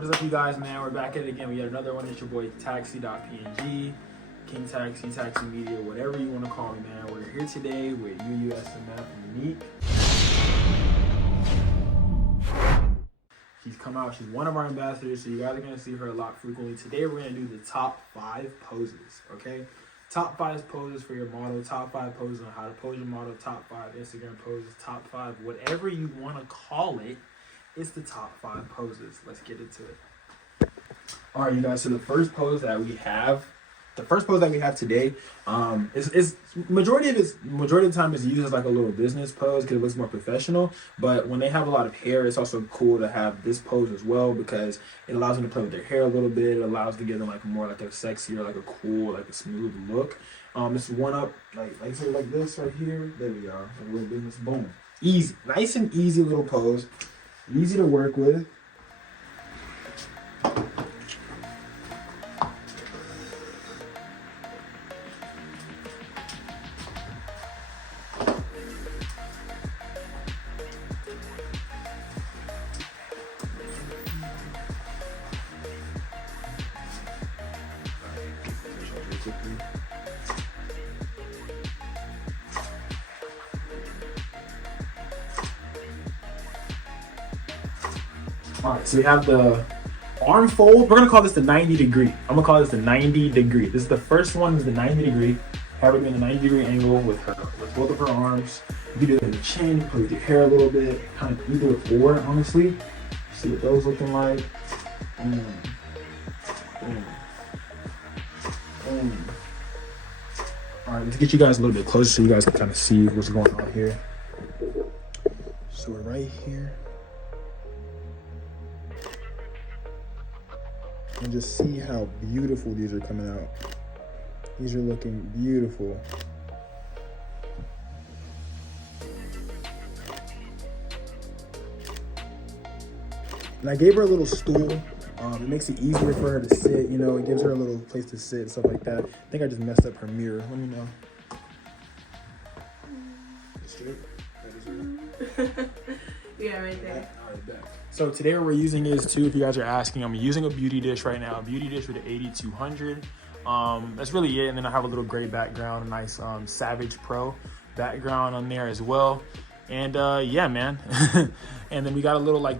What is up, you guys, man? We're back at it again. We got another one. It's your boy Taxi.png, King Taxi, Taxi Media, whatever you want to call me, man. We're here today with UUSMF Unique. She's come out. She's one of our ambassadors, so you guys are going to see her a lot frequently. Today, we're going to do the top 5 poses, okay? Top 5 poses for your model, top 5 poses on how to pose your model, top 5 Instagram poses, top 5, whatever you want to call it. It's the top 5 poses. Let's get into it. All right, you guys. So the first pose that we have today, is majority of the time is used as like a little business pose because it looks more professional. But when they have a lot of hair, it's also cool to have this pose as well because it allows them to play with their hair a little bit. It allows to give them like more like a sexier, like a cool, like a smooth look. This one up like sort of like this right here. There we are. A little business. Boom. Easy, nice and easy little pose. Easy to work with. All right, so we have the arm fold. We're gonna call this the 90 degree. I'm gonna call this the 90 degree. This is the first one, is the 90 degree. Have her doing the 90 degree angle with both of her arms. You do it in the chin, play with your hair a little bit, kind of either or, honestly. See what those looking like. All right, let's get you guys a little bit closer so you guys can kind of see what's going on here. So we're right here. And just see how beautiful these are coming out. These are looking beautiful. And I gave her a little stool. It makes it easier for her to sit, you know, it gives her a little place to sit and stuff like that. I think I just messed up her mirror. Let me know. Straight? Yeah, right there. All right, back. So today what we're using is too, if you guys are asking, I'm using a beauty dish right now, a beauty dish with an AD200. That's really it. And then I have a little gray background, a nice Savage Pro background on there as well. And yeah, man. And then we got a little like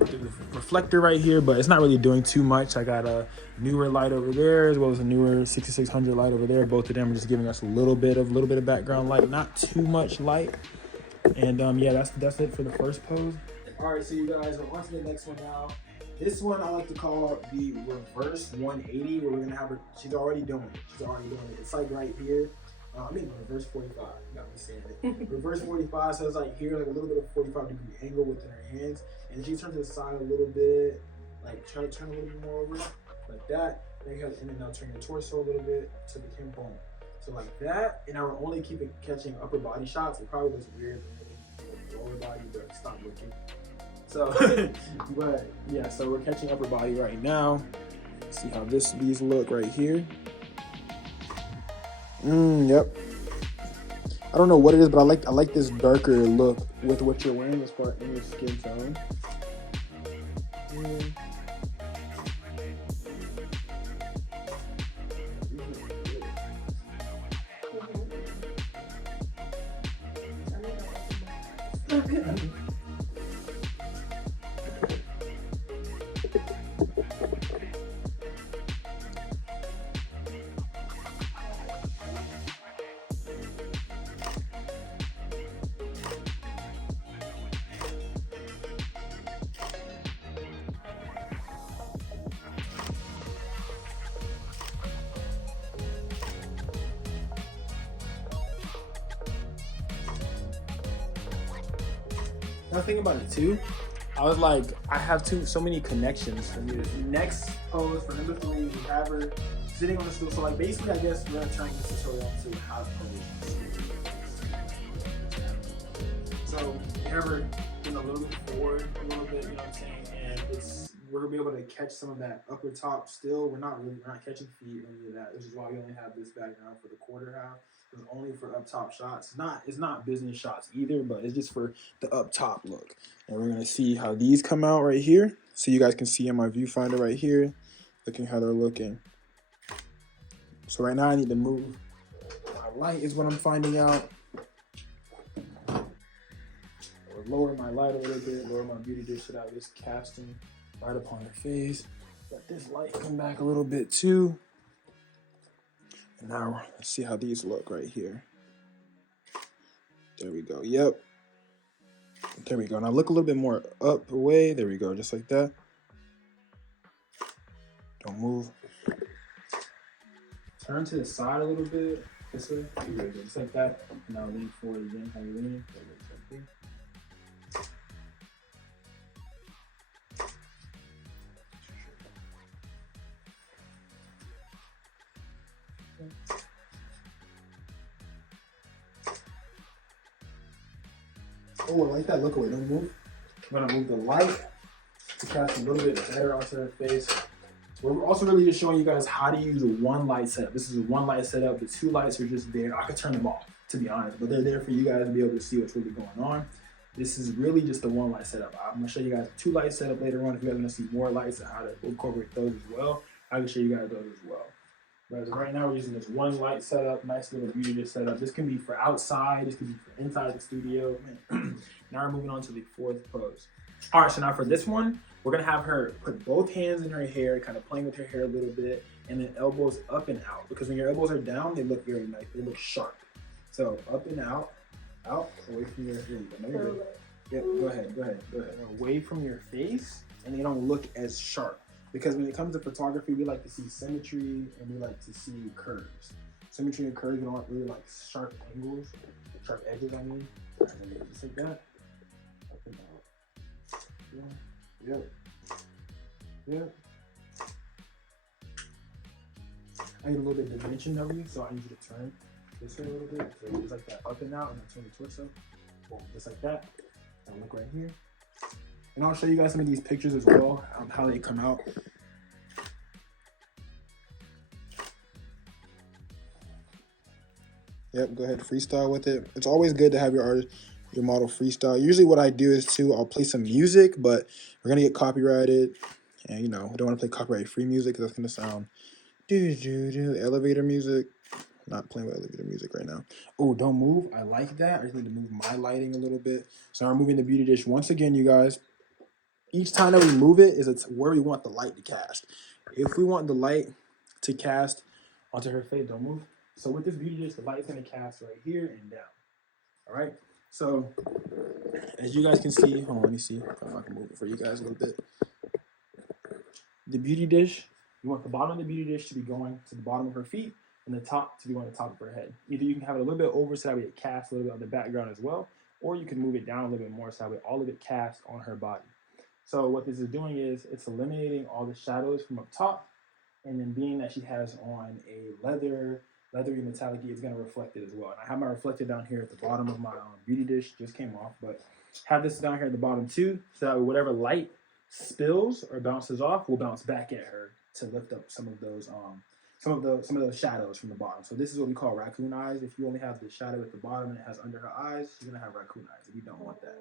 reflector right here, but it's not really doing too much. I got a Neewer light over there as well as a Neewer 6600 light over there. Both of them are just giving us a little bit of background light, not too much light. And yeah, that's it for the first pose. All right, so you guys, we're on to the next one now. This one I like to call the reverse 180, where we're gonna have her. She's already doing it. It's like right here. I mean reverse 45. You got me saying it. Reverse 45. So it's like here, like a little bit of 45-degree angle within her hands, and she turns to the side a little bit, like try to turn a little bit more over, like that. Then you have, and then now turn your torso a little bit to the chin, boom. So like that, and I will only keep it catching upper body shots. It probably looks weird lower body, but stop looking. So, but yeah, so we're catching upper body right now. See how these look right here. Yep. I don't know what it is, but I like this darker look with what you're wearing as far as in your skin tone. I was thinking about it too. I was like, I have so many connections for me. Next pose for number 3, we have her sitting on the stool. So like basically, I guess we're gonna turn this tutorial into how to pose. So we have her getting a little bit forward, a little bit, you know what I'm saying? And we're gonna be able to catch some of that upper top still. We're not catching feet or any of that. This is why we only have this background for the quarter half. It's only for up top shots. It's not business shots either, but it's just for the up top look. And we're gonna see how these come out right here. So you guys can see in my viewfinder right here, looking how they're looking. So right now I need to move my light is what I'm finding out. Or lower my light a little bit, lower my beauty dish so that I was casting right upon her face. Let this light come back a little bit too. And now let's see how these look right here. There we go. Yep. There we go. Now look a little bit more up away. There we go. Just like that. Don't move. Turn to the side a little bit. This way. Just like that. And now lean forward again. How you leaning? Oh, I like that. Look away. Don't move. I'm gonna move the light to cast a little bit better onto her face. We're also really just showing you guys how to use a one light setup. This is a one light setup. The two lights are just there. I could turn them off, to be honest, but they're there for you guys to be able to see what's really going on. This is really just a one light setup. I'm gonna show you guys a two light setup later on. If you guys wanna see more lights and how to incorporate those as well, I can show you guys those as well. But right now we're using this one light setup, nice little beauty dish setup. This can be for outside, this can be for inside the studio. Now we're moving on to the fourth pose. All right, so now for this one, we're gonna have her put both hands in her hair, kind of playing with her hair a little bit, and then elbows up and out. Because when your elbows are down, they look very nice, they look sharp. So up and out, away from your, here you go, no, you're good. Yep, go ahead. Away from your face, and they don't look as sharp. Because when it comes to photography, we like to see symmetry and we like to see curves. Symmetry and curves, we don't really like sharp angles, sharp edges, I mean. Just like that. Up and out. Yep. I need a little bit of dimension of you, so I need you to turn this way a little bit. So just like that, up and out, and then turn the torso. Boom, just like that. And look right here. And I'll show you guys some of these pictures as well, how they come out. Yep, go ahead, freestyle with it. It's always good to have your model freestyle. Usually what I do is I'll play some music, but we're gonna get copyrighted. And you know, we don't wanna play copyright free music because that's gonna sound elevator music. Not playing with elevator music right now. Oh, don't move, I like that. I just need to move my lighting a little bit. So I'm moving the beauty dish once again, you guys. Each time that we move it is where we want the light to cast. If we want the light to cast onto her face, don't move. So with this beauty dish, the light's gonna cast right here and down. All right. So as you guys can see, hold on, let me see if I can move it for you guys a little bit. The beauty dish, you want the bottom of the beauty dish to be going to the bottom of her feet and the top to be on the top of her head. Either you can have it a little bit over so that way it casts a little bit on the background as well, or you can move it down a little bit more so that way all of it casts on her body. So what this is doing is it's eliminating all the shadows from up top, and then being that she has on a leathery metallic, it's going to reflect it as well. And I have my reflector down here at the bottom of my beauty dish, just came off, but have this down here at the bottom too, so that whatever light spills or bounces off will bounce back at her to lift up some of those shadows from the bottom. So this is what we call raccoon eyes. If you only have the shadow at the bottom and it has under her eyes, she's going to have raccoon eyes, and we don't want that.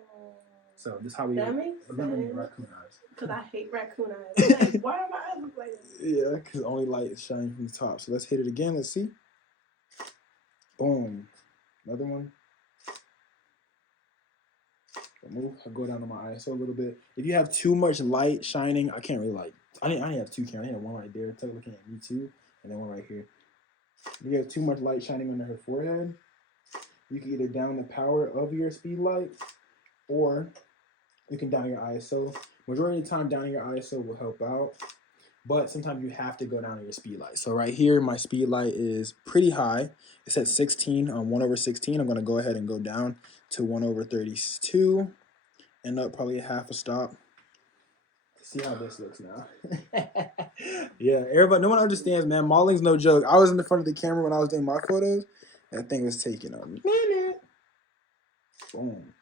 So this is how we eliminate raccoon eyes. Because I hate raccoon eyes. Like, why are my eyes look like this? Yeah, because only light is shining from the top. So let's hit it again. Let's see. Boom. Another one. Move. I'll go down to my ISO a little bit. If you have too much light shining, I can't really like. I didn't have two cameras. I had one right there, looking at me too, and then one right here. If you have too much light shining under her forehead, you can either down the power of your speed light, or you can down your ISO. Majority of the time, downing your ISO will help out, but sometimes you have to go down to your speed light. So right here, my speed light is pretty high. It's at 16, 1/16. I'm gonna go ahead and go down to 1/32, and up probably a half a stop. See how this looks now. Yeah, everybody, no one understands, man. Modeling's no joke. I was in the front of the camera when I was doing my photos. That thing was taking a minute. Boom.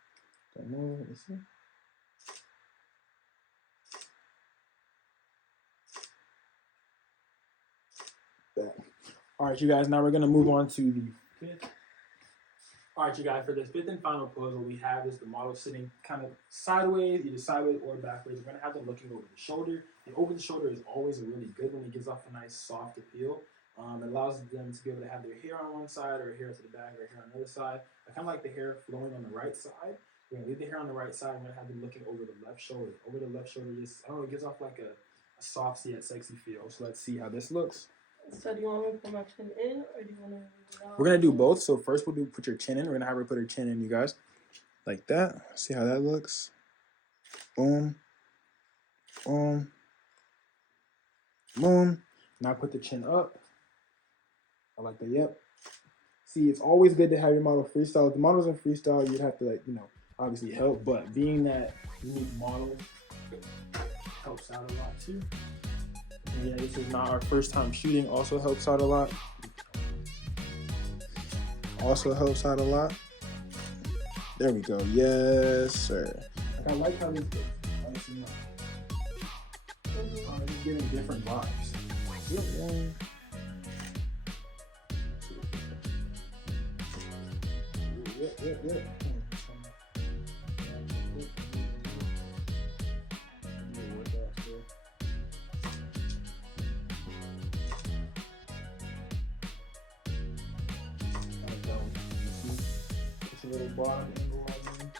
Don't move. Let me see. Back. All right, you guys. Now we're gonna move on to the fifth. All All right, you guys, for this fifth and final pose, what we have is the model sitting kind of sideways, either sideways or backwards. We're going to have them looking over the shoulder. The over the shoulder is always a really good one. It gives off a nice soft appeal. It allows them to be able to have their hair on one side or hair to the back or hair on the other side. I kind of like the hair flowing on the right side. We're going to leave the hair on the right side. We're going to have them looking over the left shoulder. Over the left shoulder, just, I don't know, it gives off like a soft yet sexy feel. So let's see how this looks. So do you want me to put my chin in, or do you want to? We're gonna do both. So first we'll do put your chin in. We're gonna have her put her chin in, you guys, like that. See how that looks. Boom, boom, boom. Now put the chin up. I like that. Yep. See, it's always good to have your model freestyle. If the model's in freestyle, you'd have to, like, you know, obviously help. But being that unique model helps out a lot too. And yeah, this is not our first time shooting. Also helps out a lot. Also helps out a lot. There we go. Yes, sir. Like, I like how this looks. Honestly, it's giving different vibes. Yeah. Yeah. A little bottom angle on there.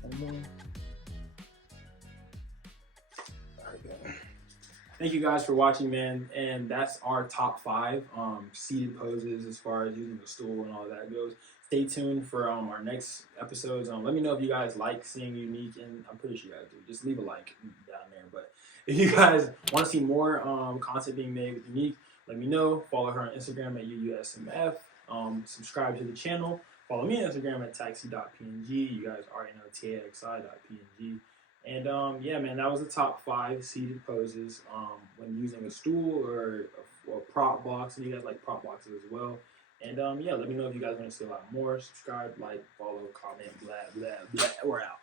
One more. There we go. Thank you guys for watching, man. And that's our top 5 seated poses as far as using the stool and all that goes. Stay tuned for our next episodes. Let me know if you guys like seeing Unique, and I'm pretty sure you guys do. Just leave a like down there. But if you guys want to see more content being made with Unique, let me know. Follow her on Instagram at UUSMF. Subscribe to the channel. Follow me on Instagram at taxi.png. You guys already know taxi.png. And yeah, man, that was the top 5 seated poses when using a stool or a prop box. And you guys like prop boxes as well. And yeah, let me know if you guys want to see a lot more. Subscribe, like, follow, comment, blah, blah, blah. We're out.